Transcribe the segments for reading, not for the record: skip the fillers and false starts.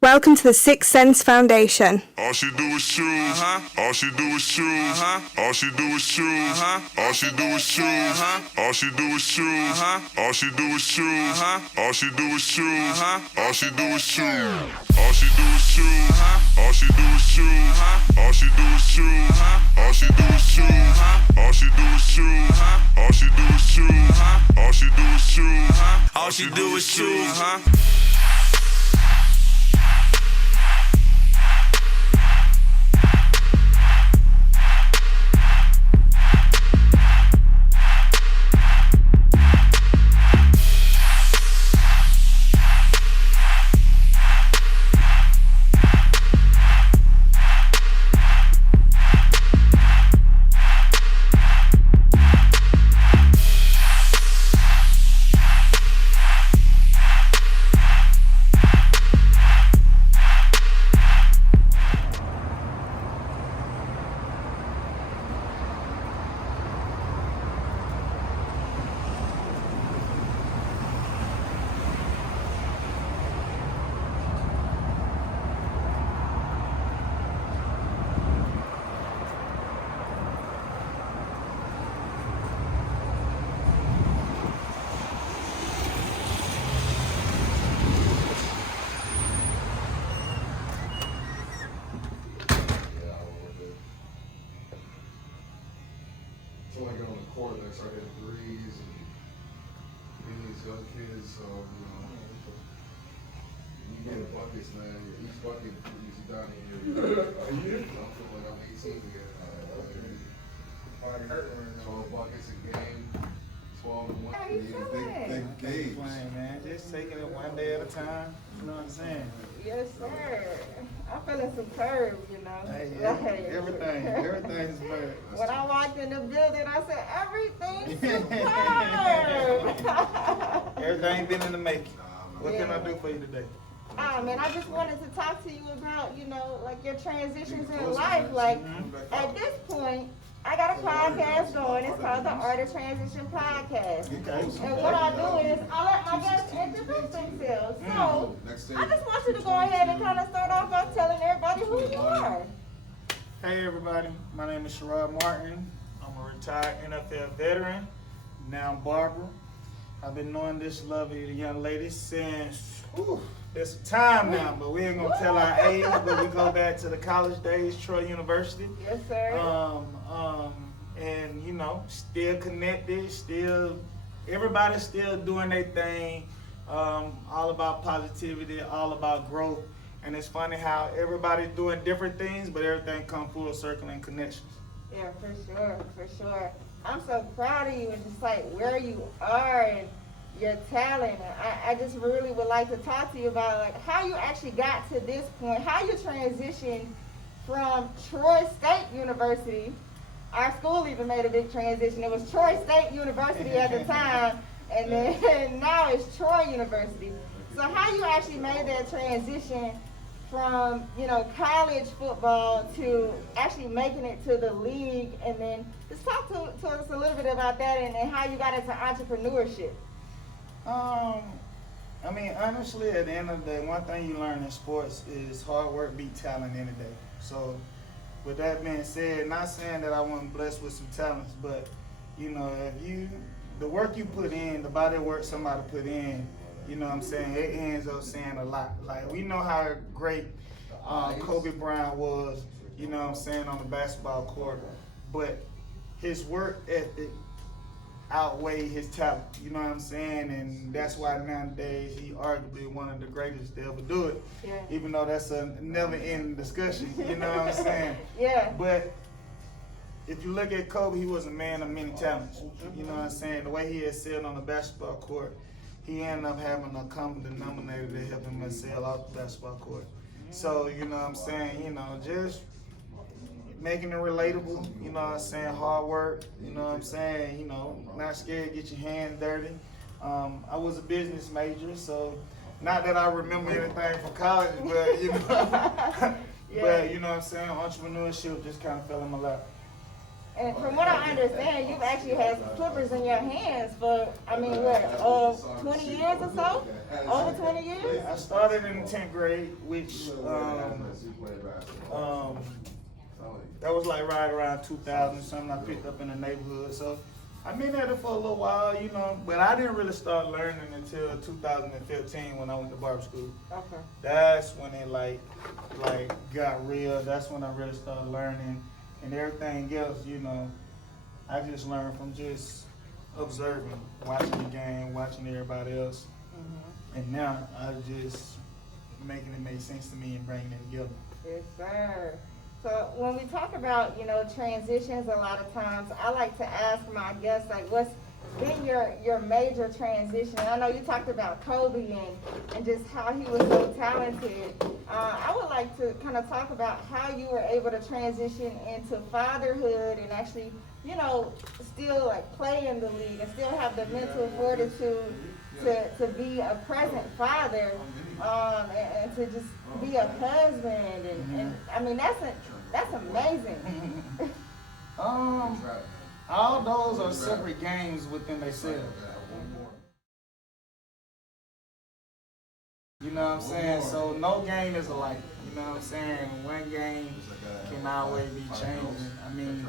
Welcome to the Sixth Sense Foundation. All she do is choose. All she do is choose. All she do is choose. All she do is choose. All she do is choose. All she do is choose. All she do is choose. All she do is choose. All she do is choose. All she do is choose. All she do is choose. All she do is choose. All she do is choose. All she do is choose. All she do is choose. All she do is choose. Until I get on the court, I start hitting threes and beating these young kids. So, you get the buckets, man. Each bucket puts you down in your I feel like I'm 18 again. 12 buckets a game, 12 and 1. How you feeling? Big games. Playing, man. Just taking it one day at a time. You know what I'm saying? Yes, sir. I'm feeling superb, you know. Hey, Like, everything's better. when I walked in the building, I said, everything's superb. Everything been in the making. What can I do for you today? Man, I just wanted to talk to you about, like your transitions in life. Like, at this point, I got a podcast going. It's called the Art of Transition Podcast. Okay. And what I do is I let my guests introduce themselves. So I just want you to go ahead and kind of start off by telling everybody who you are. Hey everybody, my name is Sherrod Martin. I'm a retired NFL veteran, now barber. I've been knowing this lovely young lady since, there's some time now, but we ain't gonna tell our age, but we go back to the college days, Troy University. Yes, sir. And still connected, everybody's still doing their thing, all about positivity, all about growth. And it's funny how everybody's doing different things, but everything come full circle and connections. Yeah, for sure. I'm so proud of you and just like where you are and your talent. I just really would like to talk to you about like how you actually got to this point, how you transitioned from Troy State University. Our school even made a big transition. It was Troy State University at the time, and then now it's Troy University. So how you actually made that transition from, college football to actually making it to the league, and then just talk to us a little bit about that and how you got into entrepreneurship. Honestly, at the end of the day, one thing you learn in sports is hard work beat talent any day. So with that being said, not saying that I wasn't blessed with some talents, but the work you put in, the body of work somebody put in, it ends up saying a lot. Like, we know how great Kobe Bryant was, on the basketball court, but his work ethic outweighed his talent, and that's why nowadays he arguably one of the greatest to ever do it, even though that's a never-ending discussion, Yeah. But if you look at Kobe, he was a man of many talents, the way he excelled on the basketball court, he ended up having a common denominator to help him excel off the basketball court. So, just making it relatable, hard work, not scared to get your hands dirty. I was a business major, so not that I remember anything from college, but, Yeah. but entrepreneurship just kind of fell in my lap. And from what I understand, you've actually had some clippers in your hands for, I mean, what, 20 years or so? Over 20 years? I started in the 10th grade, which that was like right around 2000, something I picked up in the neighborhood. So I've been at it for a little while, you know, but I didn't really start learning until 2015 when I went to barber school. Okay. That's when it like got real. That's when I really started learning, and everything else, you know, I just learned from just observing, watching the game, watching everybody else, and now I just making it make sense to me and bringing it together. Yes, sir. So when we talk about, you know, transitions, a lot of times I like to ask my guests, like, what's been your major transition? I know you talked about Kobe and just how he was so talented. I would like to kind of talk about how you were able to transition into fatherhood and actually, you know, still like play in the league and still have the mental fortitude to be a present father, and to just be a husband, and I mean that's amazing. All those are separate games within themselves. You know what I'm saying? So no game is alike. You know what I'm saying? One game can always be changing. I mean,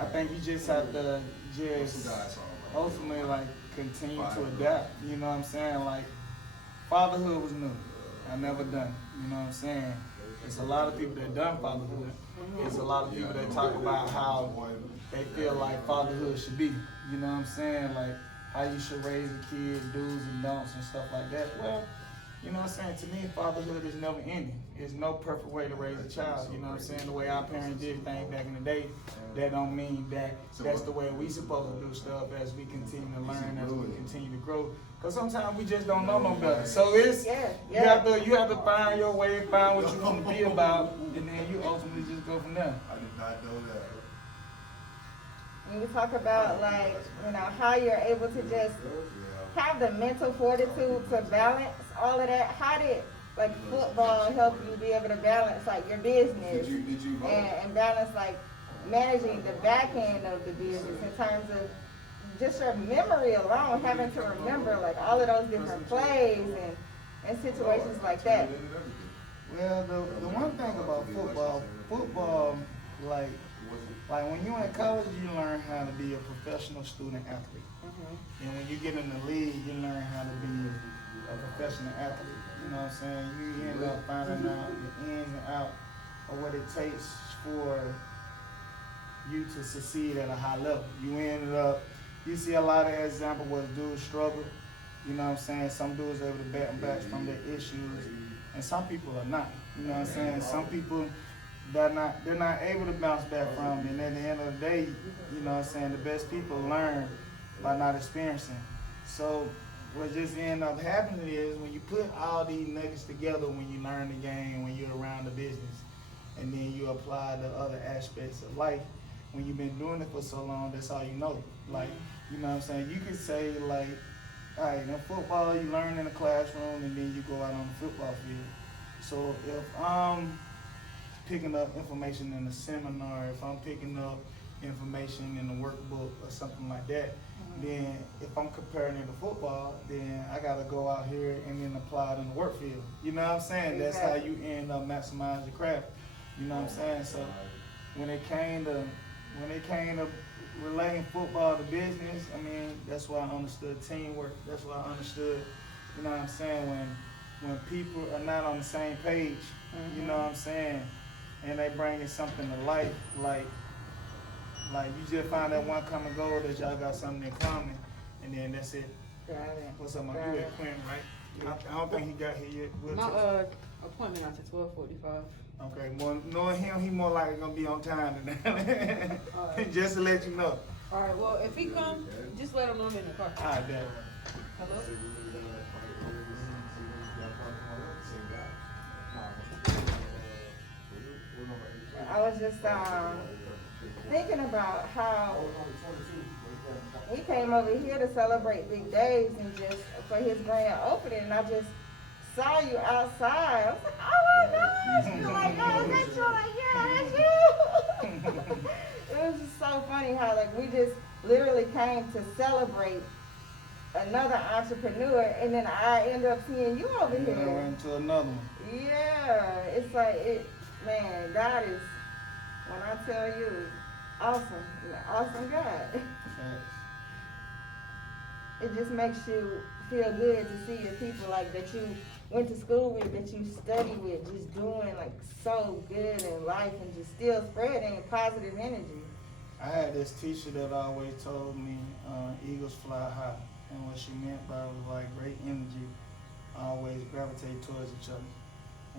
I think you just have to just ultimately like continue to adapt. You know what I'm saying? Like fatherhood was new. I never done it. You know what I'm saying? There's a lot of people that done fatherhood. There's a lot of people that talk about how they feel like fatherhood should be. You know what I'm saying? Like how you should raise a kid, do's and don'ts and stuff like that. Well, you know what I'm saying? To me, fatherhood is never ending. There's no perfect way to raise a child. You know what I'm saying? The way our parents did things back in the day, that don't mean that that's the way we supposed to do stuff as we continue to learn, as we continue to grow. Because sometimes we just don't know no better. So it's you have to find your way, find what you want to be about, and then you ultimately just go from there. I did not know that. When you talk about like, you know, how you're able to just have the mental fortitude to balance all of that, how did like football help you be able to balance like your business and balance like managing the back end of the business in terms of just your memory alone, having to remember like all of those different plays and situations like that? Well, the one thing about football, like when you're in college, you learn how to be a professional student athlete. And when you get in the league, you learn how to be a professional athlete. You know what I'm saying? You end up finding out the ins and out of what it takes for you to succeed at a high level. You see a lot of examples where dudes struggle. You know what I'm saying? Some dudes are able to battle back from their issues, and some people are not. You know what I'm saying? Some people they're not able to bounce back from, and at the end of the day, you know what I'm saying, the best people learn by not experiencing. So what just end up happening is when you put all these nuggets together, when you learn the game, when you're around the business, and then you apply the other aspects of life, when you've been doing it for so long, that's all you know. Like, you know what I'm saying? You could say like, all right, in football, you learn in the classroom, and then you go out on the football field. So if I'm picking up information in a seminar, if I'm picking up information in a workbook or something like that, then if I'm comparing it to football, then I gotta go out here and then apply it in the work field. You know what I'm saying? That's how you end up maximizing your craft. You know what I'm saying? So when it came to relating football to business, I mean, that's why I understood teamwork. That's why I understood, you know what I'm saying, when people are not on the same page, you know what I'm saying, and they bringing something to life, like you just find that one common goal that y'all got something in common, and then that's it. Got it. What's up, man? You at Quinn, right? I don't think he got here yet. We'll My check. appointment after 12:45. Okay, well, knowing him, he more likely gonna be on time than that. Right. Just to let you know. All right. Well, if he come, just let him know I'm in the car. All right, Dad. Hello. I was just thinking about how we came over here to celebrate big days and just for his grand opening, and I just saw you outside. I was like, oh my gosh! You're like, oh, that's you. Like, yeah, that's you. It was just so fun. funny how like we just literally came to celebrate another entrepreneur, and then I end up seeing you over And then I here. went to another one. Yeah, it's like man, God is, when I tell you, awesome, awesome God. Facts. It just makes you feel good to see your people like that you went to school with, that you study with, just doing like so good in life and just still spreading positive energy. I had this teacher that always told me eagles fly high, and what she meant by it was like great energy always gravitate towards each other,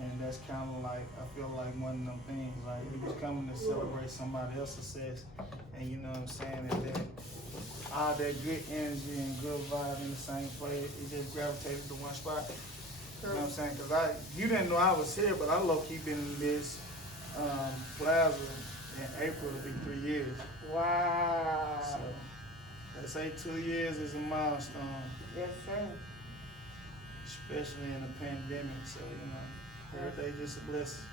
and that's kind of like, I feel like one of them things, like you was coming to celebrate somebody else's success, and you know what I'm saying, and that all that good energy and good vibe in the same place, it just gravitated to one spot. You know what I'm saying? Because you didn't know I was here, but I low-key been in this plaza in April, it'll be 3 years. Wow. So, they say 2 years is a milestone, Yes, sir. especially in a pandemic. So, you know, every day just a blessing.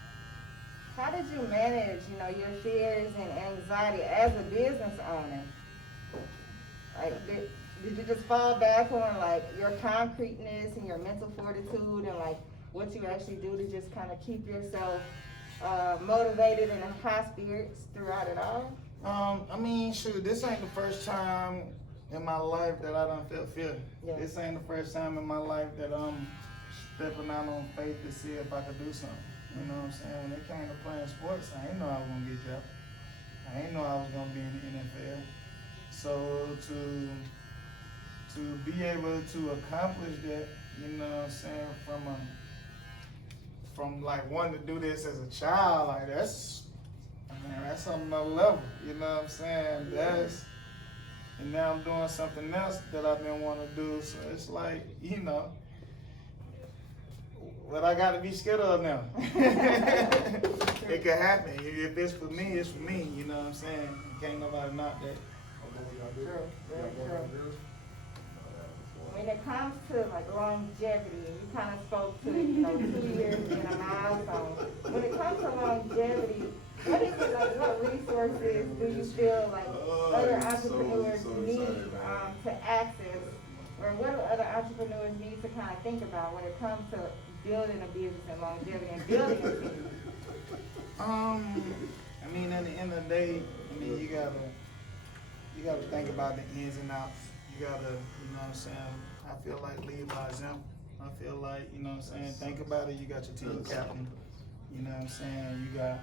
How did you manage, your fears and anxiety as a business owner? Like, did you just fall back on like your concreteness and your mental fortitude and like what you actually do to just kind of keep yourself motivated and in high spirits throughout it all? I mean, shoot, this ain't the first time in my life that I done felt fear. Yeah. This ain't the first time in my life that I'm stepping out on faith to see if I could do something. You know what I'm saying? When it came to playing sports, I didn't know I was gonna get drafted. I didn't know I was gonna be in the NFL. So to be able to accomplish that, you know what I'm saying, from like wanting to do this as a child, like that's on another level, you know what I'm saying? And now I'm doing something else that I've been wanting to do, so it's like, you know, what I gotta be scared of now. It could happen. If it's for me, it's for me, you know what I'm saying? Can't nobody knock that. True, very true. When it comes to like longevity, and you kind of spoke to 2 years being a milestone. When it comes to longevity, what is it like? What resources do you feel like other entrepreneurs need to access, or what do other entrepreneurs need to kind of think about when it comes to building a business and longevity and building a team? I mean, at the end of the day, I mean, you gotta think about the ins and outs. You gotta, you know what I'm saying? I feel like lead by example. I feel like, you know what I'm saying? Think about it. You got your team captain. You know what I'm saying? You got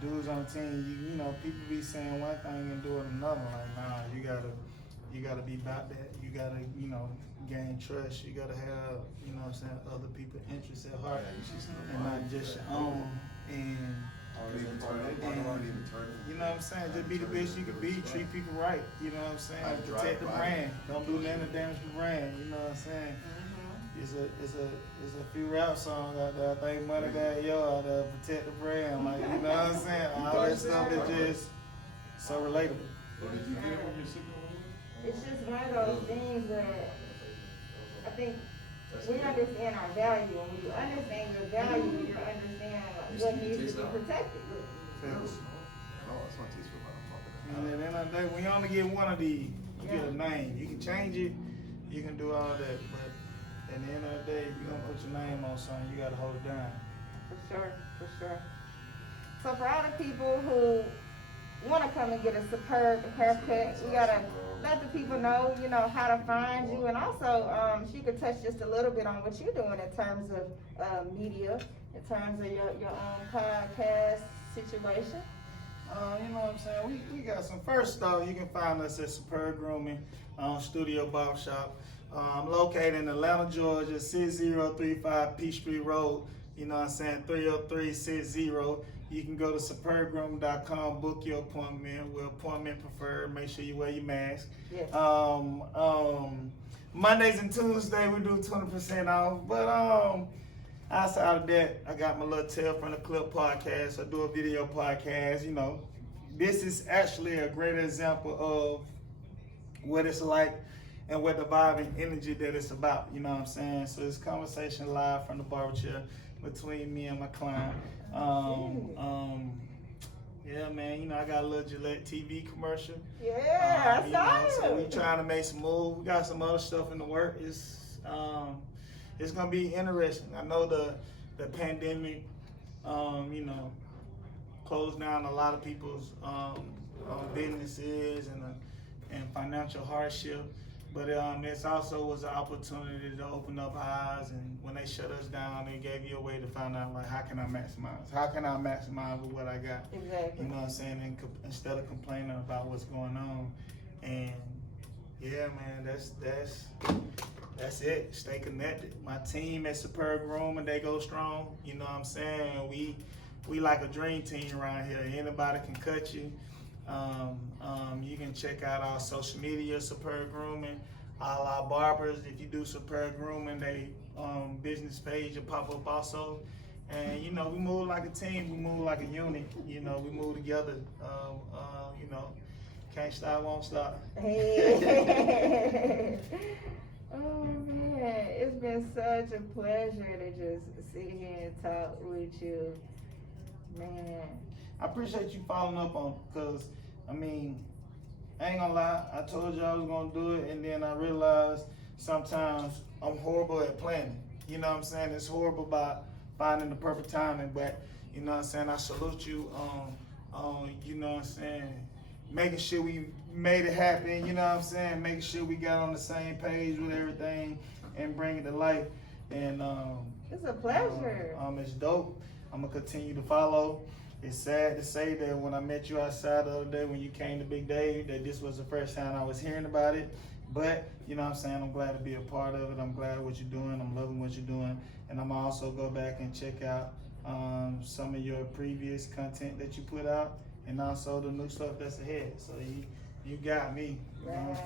dudes on the team. You know, people be saying one thing and doing another. Like, nah, you gotta be about that. You gotta, you know, gain trust. You gotta have, you know what I'm saying, other people's interests at heart and not just your own. And you know what I'm saying? Just be the best you can be. Treat people right. You know what I'm saying? Protect the brand. Don't do nothing to damage the brand. You know what I'm saying? It's a few rap songs out there. I think Money Down Yo out there. Protect the brand. Like, you know what I'm saying? All that stuff is just so relatable. It's just one of those things where I think we understand our value, and when you understand your value, you understand like, what needs to be protected. And at the end of the day, when you only get one of these, you get a name. You can change it, you can do all that, but at the end of the day, if you're gonna put your name on something, you gotta hold it down. For sure. So for all the people who want to come and get a superb haircut, we gotta let the people know, how to find you, and also if you could touch just a little bit on what you're doing in terms of media, in terms of your own podcast situation. You know what I'm saying? We got some. First off, you can find us at Superb Grooming Studio Barbershop. I'm located in Atlanta, Georgia, 6035 Peachtree Road. You know what I'm saying? 30360. You can go to superbgrooming.com, book your appointment. We're appointment preferred. Make sure you wear your mask. Yes. Mondays and Tuesdays we do 20% off. But outside of that, I got my little Tell from the Clip podcast. I do a video podcast. You know, this is actually a great example of what it's like and what the vibe and energy that it's about. You know what I'm saying? So it's conversation live from the barber chair between me and my client. Yeah, man. You know, I got a little Gillette TV commercial. Yeah, I You saw know, so we it. trying to make some moves. We got some other stuff in the work. It's gonna be interesting. I know the pandemic, you know, closed down a lot of people's businesses and financial hardship. But it's also was an opportunity to open up eyes, and when they shut us down, they gave you a way to find out, like, how can I maximize? How can I maximize with what I got? Exactly. You know what I'm saying? And instead of complaining about what's going on, and yeah, man, that's it. Stay connected. My team at Superb Grooming, they go strong. You know what I'm saying? We like a dream team around here. Anybody can cut you. You can check out our social media, Superb Grooming. All our barbers, if you do Superb Grooming, they business page will pop up also. And you know, we move like a team. We move like a unit. You know, we move together. You know, can't stop, won't stop. Hey. Oh man, it's been such a pleasure to just sit here and talk with you, man. I appreciate you following up on, because I mean, I ain't gonna lie, I told you I was gonna do it, and then I realized sometimes I'm horrible at planning. You know what I'm saying? It's horrible about finding the perfect timing, but you know what I'm saying? I salute you on you know what I'm saying, making sure we made it happen, you know what I'm saying? Making sure we got on the same page with everything and bring it to life. And It's a pleasure. it's dope. I'm gonna continue to follow. It's sad to say that when I met you outside the other day when you came to Big Dave, that this was the first time I was hearing about it. But, you know what I'm saying, I'm glad to be a part of it. I'm glad what you're doing. I'm loving what you're doing. And I'm also go back and check out some of your previous content that you put out, and also the new stuff that's ahead. So you got me. You know?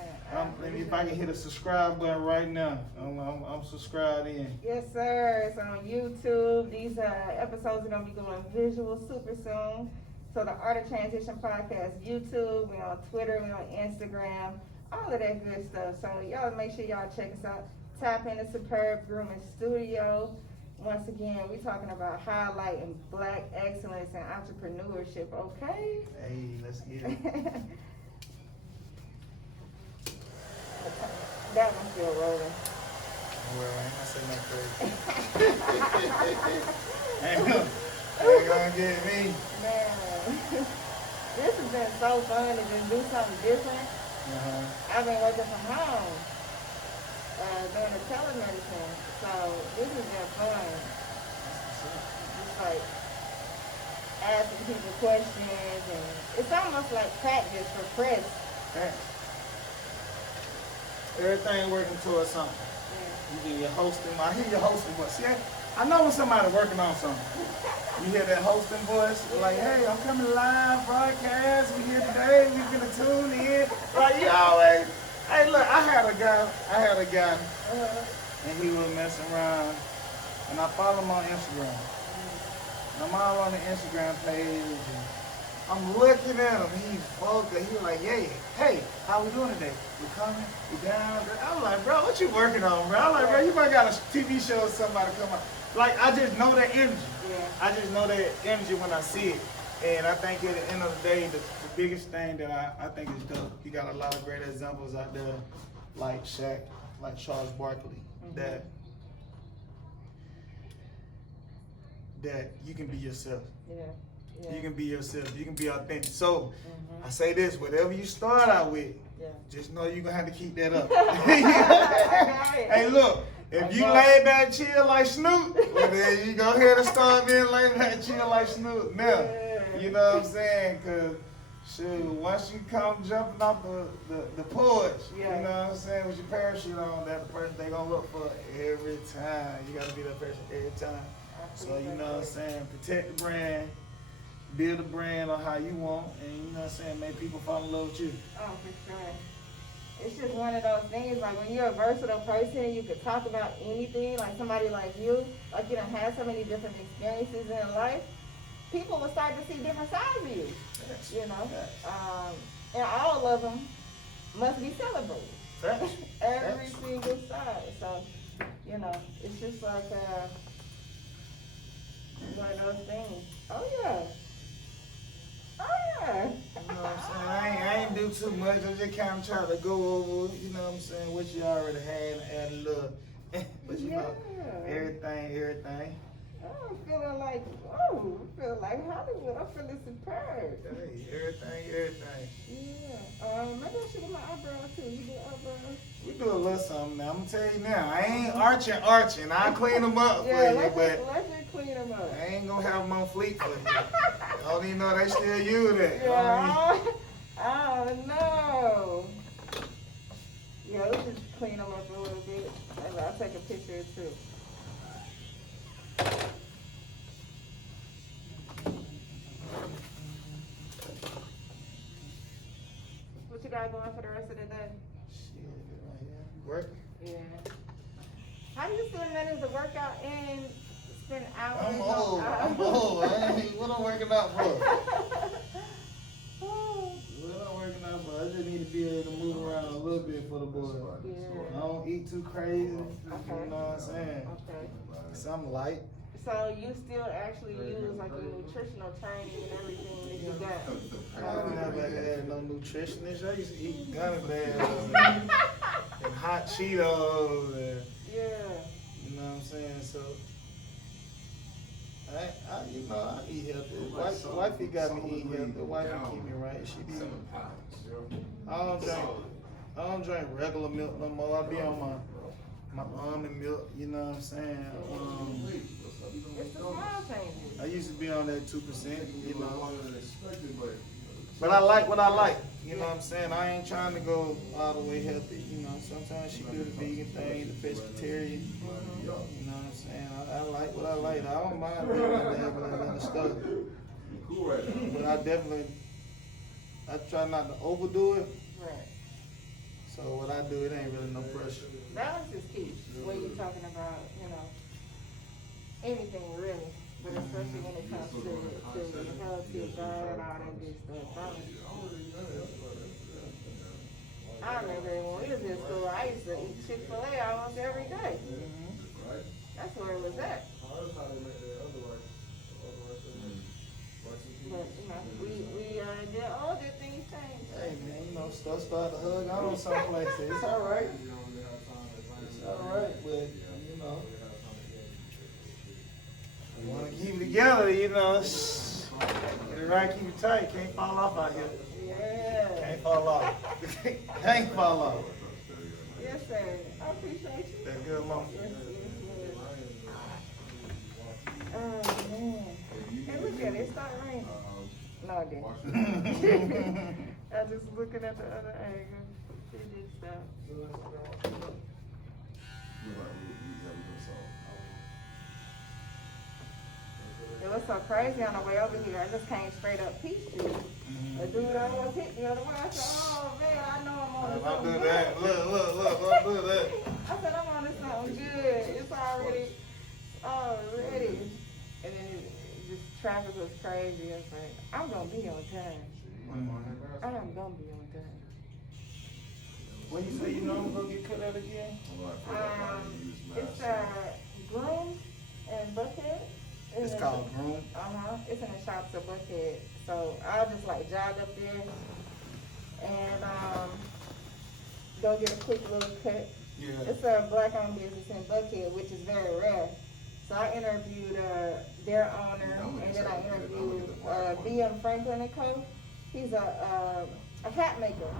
If I can hit a subscribe button right now, I'm subscribed in. Yes, sir. It's on YouTube. These episodes are going to be going visual super soon. So the Art of Transition Podcast, YouTube. We're on Twitter. We're on Instagram. All of that good stuff. So y'all make sure y'all check us out. Tap into Superb Grooming Studio. Once again, we're talking about highlighting Black excellence and entrepreneurship, okay? Hey, let's get it. That one's still rolling. Well, I ain't gonna say nothing crazy. ain't gonna get me. Man, this has been so fun to just do something different. I've been working from home, doing the telemedicine, so this has been fun. Just like asking people questions, and it's almost like practice for press. Everything working towards something. Yeah. You do your hosting. I hear your hosting voice. See, I know when somebody working on something. You hear that hosting voice, like, hey, I'm coming live broadcast. We here today. We gonna tune in. Like you always. Hey, look, I had a guy, and he was messing around, and I follow him on Instagram. And I'm all on the Instagram page, and I'm looking at him. He's focused. He was like, yeah, hey, how we doing today? We coming? We down? I'm like, bro, what you working on, bro? I'm like, bro, you might got a TV show or somebody come out. Like, I just know that energy. Yeah. I just know that energy when I see it. And I think at the end of the day, the biggest thing that I think is dope, you got a lot of great examples out there, like Shaq, like Charles Barkley, that you can be yourself. Yeah. You can be yourself. You can be authentic. So I say this: whatever you start out with, just know you're gonna have to keep that up. Hey, look, if you lay back chill like Snoop, well, then you go ahead and start being laid back chill like Snoop. Now, you know what I'm saying? Cause shoot, once you come jumping off the porch, you know what I'm saying, with your parachute on, that the person they gonna look for every time. You gotta be that person every time. So you know what I'm saying, protect the brand, build a brand on how you want, and you know what I'm saying, make people fall in love with you. Oh, for sure. It's just one of those things, like when you're a versatile person, you could talk about anything, like somebody like you done had so many different experiences in life, people will start to see different sides of you, you know? And all of them must be celebrated. Every single side. So, you know, it's just like one of those things. Oh yeah. Oh too much. I just kind of try to go over, you know what I'm saying, what you already had and add a little. But you know, everything. I'm feeling like, Hollywood. I'm feeling superb. Hey, everything. Yeah. Maybe I should get my eyebrows too. You do eyebrows? We do a little something now. I'm gonna tell you now. I ain't arching. I'll clean them up for you, let's but just clean them up. I ain't gonna have them on fleek for you. I don't even know they still use it. Yeah. I don't know. Yeah, let's just clean them up a little bit. Maybe I'll take a picture or two. What you got going for the rest of the day? Shit, right here. Working. Yeah. How do you still manage to work out and spend hours? I'm old. What I'm working out for? What I'm working out for? I just need to be able to move around a little bit for the boys. Yeah. I don't eat too crazy. Okay. You know what I'm saying? Okay. Something light. So you still actually use like your nutritional training and everything that you got? I never had no nutritionist. I used to eat gummy bears and hot Cheetos and Yeah. you know what I'm saying? So I eat healthy. Wifey got me eating healthy. Wifey keep me right. She be. I don't drink regular milk no more. I be on my almond milk. You know what I'm saying? It's the small changes. I used to be on that 2%. You know. But I like what I like. You know what I'm saying? I ain't trying to go all the way healthy. You know, sometimes she do the vegan thing, the pescatarian. You know what I'm saying? I like what I like. I don't mind being on the other stuff. But I try not to overdo it. Right. So what I do, it ain't really no pressure. Balance is key when you're talking about, anything really. But especially when it comes to your health, your diet, all that good stuff. Balance. I remember when we was in school, I used to eat Chick-fil-A almost every day. That's where it was at. But, we did all the things change. Hey man, stuff start to hug on some places. It's alright. It's alright, but you wanna keep it together, Get it right, keep it tight. Can't fall off out here. Yeah. Can't fall off. Can't fall off. Yes, sir. I appreciate you. That's good, Mom. Yes. Oh, man. Hey, look at it. It started raining. No, it didn't. I just looking at the other angle. It did stop. It was so crazy on the way over here. I just came straight up Peachtree. The dude almost hit me the other way. I said, oh man, I know I'm on Don't something do good. that. Look, don't do that. I said, I'm on something good. It's already. And then just traffic was crazy. I was like, I'm going to be on time. I'm going to be on time. When you say I'm gonna get cut out again? It's Groom and Buckhead. It's called Groom. It's in the shops of Buckhead. So I'll just jog up there and go get a quick little cut. Yeah. It's a black-owned business in Buckhead, which is very rare. So I interviewed their owner, and then I interviewed B.M. Franklin & Co. He's a hat maker.